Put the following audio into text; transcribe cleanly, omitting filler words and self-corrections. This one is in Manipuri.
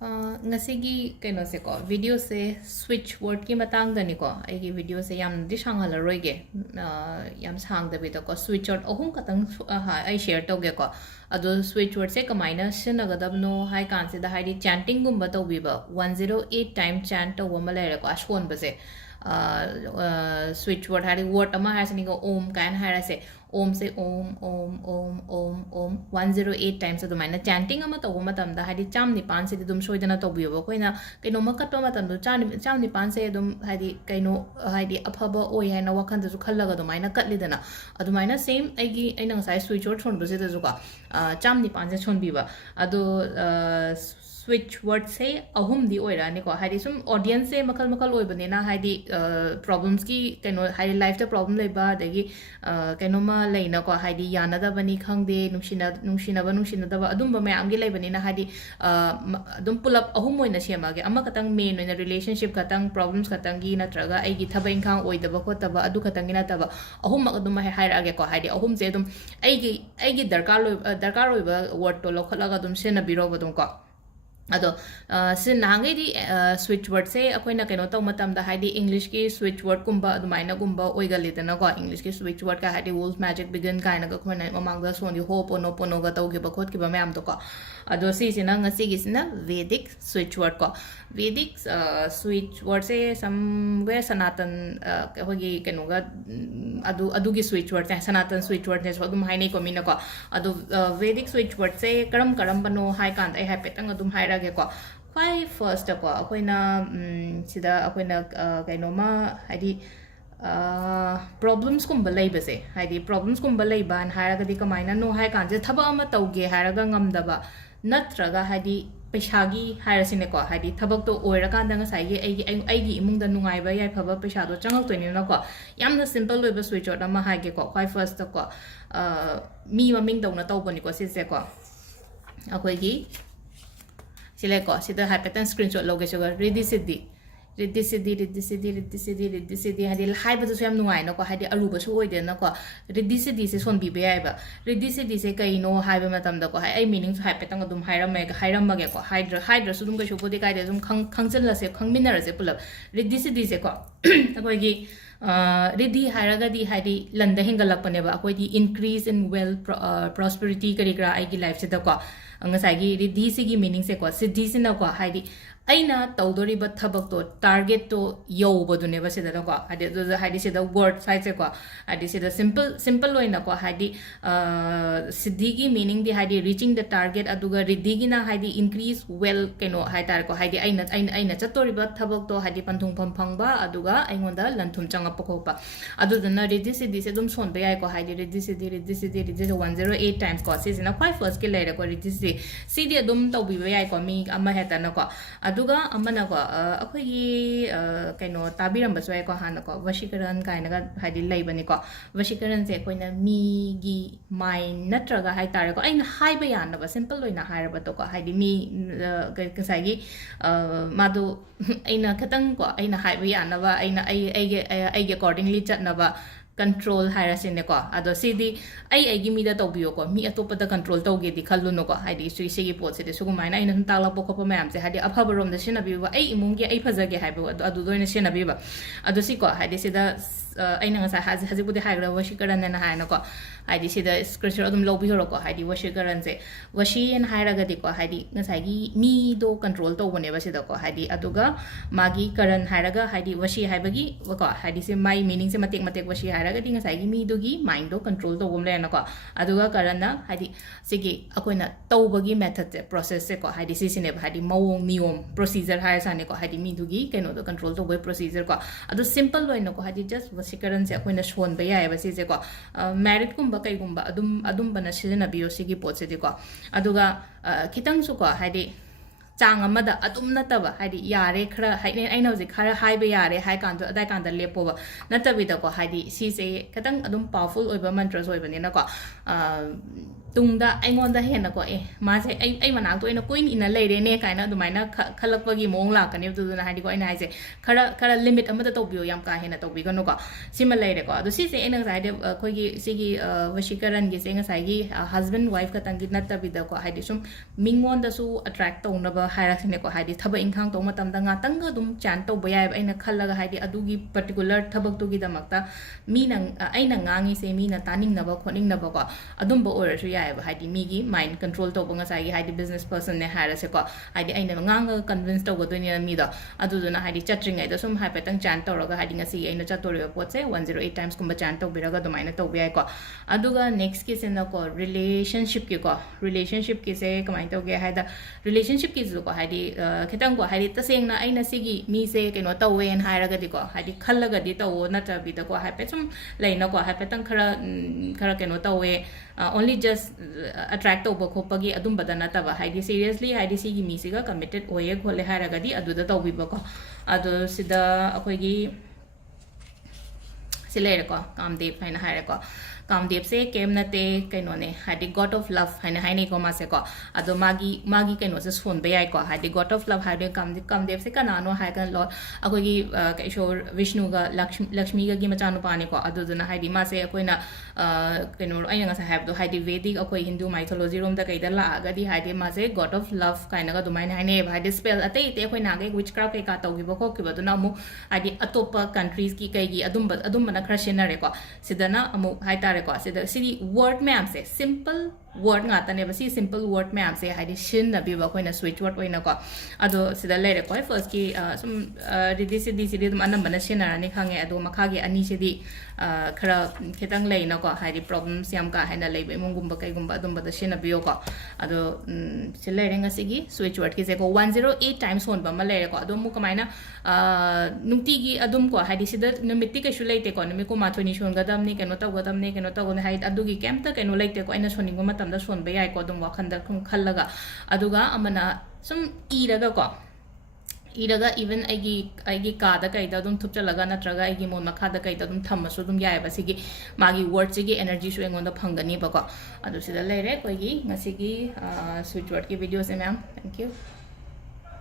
Ngasigi kaino se ko video se switch word ki matang da ni ko ai gi video se yam di sang hala roi ge yam sang da bi da ko switch word ohum katang ha ai share to ge ko ado switch word se kamaina sin aga da no hai kan se da hai di chanting gum ba to bi ba 108 time chant to wa mala re ko ashon ba se switch word hari word ama ha se ni ko om kan ha ra se om se om om om om om 108 times adu maina chanting ama to ma tam da hadi cham ni pan se dum shoi dana to biyo ko ina kaino ma kat ma tam do cham ni pan se dum hadi kaino hadi aphaba oi haina wakhan da su khallaga do maina kat li dana adu maina same aigi aina sai switch word chon bse da su ka cham ni pan se chon bi ba adu switch word say ahum di oira ni ko hadi sum audience se makal makal oi bane na hadi problems ki kaino hadi life the problem lei ba dagi kaino ma lei na ko hadi yana da bani khang de nungshina da ba adum ba me am gi lei bane na hadi adum pull up ahum oi na sema ge ama katang main oi na relationship katang problems katang gi na traga ai gi thaba inkhang oi da ba ko ta ba adu katang gi na ta ba ahum adum ma hai ra ge ko hadi ahum se adum ai gi darkar oi ba word to lokhala ga adum se na biro ba dum ko ado sin nangai di switch word se akoina keno taw matam da haidi english ki switch word kumba adumaina gumba oigali dana ko english ki switch word ka haidi wolf magic begin kaina ga khona mamang da son di hope ono ga taw ki ba khot ki ba myam to ko ado si sina ngasi gi sina vedic switch word ko vedic switch word se somewhere sanatan hogi keno ga adu gi switch word se sanatan switch word ne so adum hainai ko mina ko ado vedic switch word se karam bano hai kan ai hai petang adum hai ge ko kwai first ko akoina sida akoina kaino ma hadi problems kum balai base hadi problems kum balai ban haraga di kamaina no hai kan je thaba ama tauge haraga ngam daba natraga hadi paisagi harasine ko hadi thabak to oira kan danga sai ge ai gi imung da nungai ba yai phaba paisa do changak to ni na ko yamna simple loiba switch order ma ha ge ko kwai first ko mi maming dong na taw bani ko se ko akoi gi sila ko sida hyperten screenshot loge sugar ready sidi hadi hai ba su yam nungai na ko hadi aruba su oide na ko ready sidi se son bi be ai ba ready sidi se kai no hai ba matam da ko hai ai meaning su hyperten adum hairam ma ge ko hydra su dum ga shu ko de kai de dum khangchen la se khangmin ra se pulap ready sidi se ko akoi gi ready haraga di hadi landa hingalak pane ba akoi di increase in wealth prosperity kari gra ai gi life se da ko ngasai gi ready se gi meaning se ko siddhi se na ko hadi aina tawdori ba thabak to target to yo bodune ba se da ko hadi se da word side se ko hadi se da simple loina ko hadi siddhi gi meaning di hadi reaching the target aduga ready gi na hadi increase well keno hai tar ko hadi aina chatori ba thabak to hadi panthung phang ba aduga aingonda lanthum changa pakho pa adu na ready se di se dum son ba ai ko hadi ready se 108 times ko se na quite first ke leira ko ready se di dum to bi ba ai ko mi ama heta na ko aduga amana ko akhoi gi kaino tabiram ba swai ko hana ko vashikaran kaina ga hadi lai bani ko vashikaran se koina mi gi mind natraga hai tar ko aina hai ba yan ba simple loina haira ba to ko hadi mi kasai gi madu aina khatang ko aina hai ba yan ba aina ai ge accordingly chat na ba control hairasine ko ado sidi ai gi mi da tawbiyo ko mi atopa da control tawge di khallu no ko haidi sigi pot se de sugu maina ina tala po ko pa mayam se hadi apha barom da sina biwa ai imung ge ai phajage haibo adu doina sina biwa ado si ko hadi sida aina ngasa haji budi haigra washikaran na haina ko hadi sida screenshot adum lobi horo ko hadi washikaran se washi en hairaga di ko hadi ngasa gi mi do control to bone ba sida ko hadi aduga magi karan hairaga hadi washi haibagi ko hadi se mai meaning se matek washi hairaga di ngasa gi mi do gi mind do control to bom le na ko aduga karan na hadi sigi akoina tawbagi method se process se ko hadi si sine hadi mawong niom procedure hair sa ne ko hadi mi do gi keno do control to boy procedure ko adu simple loina ko hadi just washikaran se akoina shon ba ya ba si se ko merit kum kai gumba adum bana sina biyo sigi pot se ko aduga kitang su ko hadi chang amada adum nataba hadi yare khara haine aina hoji khara haiba yare hai kan do adai kan da lepo ba natabi da ko hadi si se katang adum powerful oiba mantras oiba ne na ko ꯇꯨꯡꯗ ꯑꯩꯉꯣꯟꯗ ꯍꯦꯟꯅꯀꯣ ꯃꯥꯁꯦ ꯑꯩ ꯃꯅꯥꯛꯇ ꯑꯣꯏꯅ ꯀꯨꯏꯅ ꯏꯟꯅ ꯂꯩꯔꯦꯅꯦ ꯀꯥꯏꯅ ꯑꯗꯨꯃꯥꯏꯅ ꯈꯜꯂꯛꯄꯒꯤ ꯃꯑꯣꯡ ꯂꯥꯛꯀꯅꯦꯕ ꯑꯗꯨꯗꯨꯅ ꯍꯥꯏꯗꯤꯀꯣ ꯑꯩꯅ ꯍꯥꯏꯁꯦ ꯈꯔ ꯂꯤꯃꯤꯠ ꯑꯃꯗ ꯇꯧꯕꯤꯌꯣ ꯌꯥꯝ ꯀꯥ ꯍꯦꯟꯅ ꯇꯧꯕꯤꯒꯅꯨꯀꯣ ꯁꯤꯃ ꯂꯩꯔꯦꯀꯣ ꯑꯗꯣ ꯁꯤꯁꯦ ꯑꯩꯅ ꯉꯁꯥꯏ ꯍꯥꯏꯗꯤ ꯑꯩꯈꯣꯏꯒꯤ ꯁꯤꯒꯤ ꯋꯁꯤꯀꯔꯟꯒꯤꯁꯦ ꯉꯁꯥꯏꯒꯤ ꯍꯁꯕꯦꯟ ꯋꯥꯏꯐ ꯈꯛꯇꯪꯒꯤ ꯅꯠꯇꯕꯤꯗꯀꯣ ꯍꯥꯏꯗꯤ ꯁꯨꯝ ꯃꯤꯉꯣꯟꯗꯁꯨ ꯑꯇ꯭ꯔꯦꯛ ꯇꯧꯅꯕ ꯍꯥꯏꯔꯁꯤꯅꯦꯀꯣ ꯍꯥꯏꯗꯤ ꯊꯕꯛ ꯏꯪꯈꯥꯡ ꯇꯧꯕ ꯃꯇꯝꯗ ꯉꯥꯛꯇꯪꯒ ꯑꯗꯨꯝ ꯆꯥꯟ ꯇꯧꯕ ꯌꯥꯏꯑꯕ ꯑꯩꯅ ꯈꯜꯂꯒ ꯍꯥꯏꯗꯤ ꯑꯗꯨꯒꯤ ꯄꯔꯇꯤꯀꯨꯂꯔ ꯊꯕꯛꯇꯨꯒꯤꯗꯃꯛꯇ ꯑꯩꯅ ꯉꯥꯡꯉꯤꯁꯦ ꯃꯤꯅ ꯇꯥꯅꯤꯡꯅꯕ ꯈꯣꯠꯅꯤꯡꯅꯕꯀꯣ ꯑꯗꯨꯝꯕ ꯑꯣꯏꯔꯁꯨ ꯌꯥꯏꯑꯕ ꯍꯥꯏꯗꯤ ꯃꯤꯒꯤ ꯃꯥꯏꯟ ꯀꯟꯇ꯭ꯔꯣꯜ ꯇꯧꯕ ꯉꯁꯥꯏꯒꯤ ꯍꯥꯏꯗꯤ ꯕꯤꯖꯤꯅꯦꯁ ꯄꯔꯁꯟꯅꯦ ꯍꯥꯏꯔꯁꯦꯀꯣ ꯍꯥꯏꯗꯤ ꯑꯩꯅ ꯉꯥꯡꯉꯒ ꯀꯟꯚꯤꯟꯁ ꯇꯧꯒꯗꯣꯏꯅꯤꯅ ꯃꯤꯗꯣ ꯑꯗꯨꯗꯨꯅ ꯍꯥꯏꯗꯤ ꯆꯠꯇ꯭ꯔꯤꯉꯩꯗ ꯁꯨꯝ ꯍꯥꯏꯐꯦꯠꯇꯪ ꯆꯥꯟ ꯇꯧꯔꯒ ꯍꯥꯏꯗꯤ ꯉꯁꯤꯒꯤ ꯑꯩꯅ ꯆꯠꯇꯣꯔꯤꯕ ꯄꯣꯠꯁꯦ 108 ꯇꯥꯏꯝꯁꯀꯨꯝꯕ ꯆꯥꯟ ꯇꯧꯕꯤꯔꯒ ꯑꯗꯨꯃꯥꯏꯅ ꯇꯧꯕ ꯌꯥꯏꯀꯣ ꯑꯗꯨꯒ ꯅꯦꯛꯁꯀꯤꯁꯤꯅꯀꯣ ꯔꯤꯂꯦꯁꯟshipꯀꯤꯁꯦ ꯀꯃꯥꯏꯅ ꯇꯧꯒꯦ ꯍꯥꯏꯗ ꯔꯤꯂꯦꯁꯟshipꯀꯤꯁꯨꯀꯣ ꯍꯥꯏꯗꯤ ꯈꯤꯇꯪꯀꯣ ꯍꯥꯏꯗꯤ ꯇꯁꯦꯡꯅ ꯑꯩꯅ ꯁꯤꯒꯤ ꯃꯤꯁꯦ ꯀꯩꯅꯣ ꯇꯧꯋꯦꯅ ꯍꯥꯏꯔꯒꯗꯤꯀꯣ ꯍꯥꯏꯗꯤ ꯈꯜꯂꯒꯗꯤ ꯇꯧꯋꯣ ꯅꯠꯇ꯭ꯔꯕꯤꯗꯀꯣ ꯍꯥꯏꯐꯦꯠ ꯁꯨꯝ ꯂꯩꯅꯀꯣ ꯍꯥꯏꯐꯦꯠꯇꯪ ꯈꯔ ꯀꯩꯅꯣ ꯇꯧꯋꯦ only just attract tꯧꯕ ꯈꯣꯠꯄꯒꯤ ꯑꯗꯨꯝꯕꯗ ꯅꯠꯇꯕ ꯍꯥꯏꯗꯤ seriously ꯍꯥꯏꯗꯤ ꯁꯤꯒꯤ ꯃꯤꯁꯤꯒ committed ꯑꯣꯏꯌꯦ ꯈꯣꯠꯂꯦ ꯍꯥꯏꯔꯒꯗꯤ ꯑꯗꯨꯗ ꯇꯧꯕꯤꯕꯀꯣ ꯑꯗꯣ ꯁꯤꯗ ꯑꯩꯈꯣꯏꯒꯤ ꯁꯤ ꯂꯩꯔꯦꯀꯣ ꯀꯥꯝꯗꯦꯞ ꯍꯥꯏꯅ ꯍꯥꯏꯔꯦꯀꯣ ꯀꯥꯝꯗꯦꯞꯁꯦ ꯀꯩꯝ ꯅꯠꯇꯦ ꯀꯩꯅꯣꯅꯦ ꯍꯥꯏꯗꯤ ꯒꯣꯗ ꯑꯣꯐ ꯂꯚ ꯍꯥꯏꯅ ꯍꯥꯏꯅꯩꯀꯣ ꯃꯥꯁꯦꯀꯣ ꯑꯗꯣ ꯃꯥꯒꯤ ꯀꯩꯅꯣꯁꯦ ꯁꯣꯟꯕ ꯌꯥꯏꯀꯣ ꯍꯥꯏꯗꯤ ꯒꯣꯗ ꯑꯣꯐ ꯂꯚ ꯍꯥꯏꯕꯗꯤ ꯀꯥꯝꯗꯦꯞꯁꯦ ꯀꯅꯥꯅꯣ ꯍꯥꯏꯔꯒ ꯂꯣꯔꯗ ꯑꯩꯈꯣꯏꯒꯤ ꯏꯁꯣꯔ ꯚꯤꯁꯅꯨꯒ ꯂꯛꯁꯃꯤꯒꯒꯤ ꯃꯆꯥꯅꯨꯄꯥꯅꯤꯀꯣ ꯑꯗꯨꯗꯨꯅ ꯍꯥꯏꯗꯤ ꯃꯥꯁꯦ ꯑꯩꯈꯣꯏꯅ ꯀꯩꯅꯣ ꯑꯩꯅ ꯉꯁꯥꯏ ꯍꯥꯏꯕꯗꯣ ꯍꯥꯏꯗꯤ ꯚꯦꯗꯤꯛ ꯑꯩꯈꯣꯏ ꯍꯤꯟꯗꯨ ꯃꯥꯏꯊꯣꯂꯣꯖꯤꯔꯣꯝꯗ ꯀꯩꯗ ꯂꯥꯛꯑꯒꯗꯤ ꯍꯥꯏꯗꯤ ꯃꯥꯁꯦ ꯒꯣꯗ ꯑꯣꯐ ꯂꯚ ꯀꯥꯏꯅꯒ ꯑꯗꯨꯃꯥꯏꯅ ꯍꯥꯏꯅꯩꯌꯦꯕ ꯍꯥꯏꯗꯤ ꯁ꯭ꯄꯦꯜ ꯑꯇꯩ ꯑꯩꯈꯣꯏ ꯅꯍꯥꯟꯒꯩ ꯋꯤꯆ ꯀ꯭ꯔꯥꯐ ꯀꯩꯀꯥ ꯇꯧꯈꯤꯕ ꯈꯣꯠꯈꯤꯕꯗꯨꯅ ꯑꯃꯨꯛ ꯍꯥꯏꯗꯤ ꯑꯇꯣꯞꯄ ꯀꯟꯇ꯭ꯔꯤꯁꯀꯤ ꯀꯩꯒꯤ ꯑꯗꯨꯝꯕꯅ ꯈꯔ ꯁꯤꯖꯤꯟꯅꯔꯦꯀꯣ ꯁꯤꯗꯅ ꯑꯃꯨꯛ ꯍꯥꯏꯇꯥꯔꯦꯀꯣ ꯁꯤꯗꯤ ꯋꯥꯔꯗ ꯃꯌꯥꯝꯁꯦ simple word ngata si simple word mayam se haidi shin na biba koina switch word oina ko ado sida lere ko first ki sum didi dum anambana shinarani khange ado makhagi ani sidi khara khitang leina ko haidi problems yam ka haina leibe mungumba kaigumba adumba da shina biyo ko ado silere ngasigi switch word ki se ko 108 times hon ba ma lere ko ado mu kamaina nukti gi adum ko haidi sida numiti ke shulaite ko numi ko mathoni shon gadam ni keno taw ni haid adugi kemta keno leite ko aina soningo matamda sonba yai ko dum wakhanda khum khallaga aduga amana sum iraga ko iraga even aigi ka da kai da dum thupchalaga natraga aigi mon makha da kai da dum thammasu dum yai ba sigi magi word sigi energy su engon da phangani ba ko adu sida leire ko gi ngasigi switch word ki video se ma'am thank you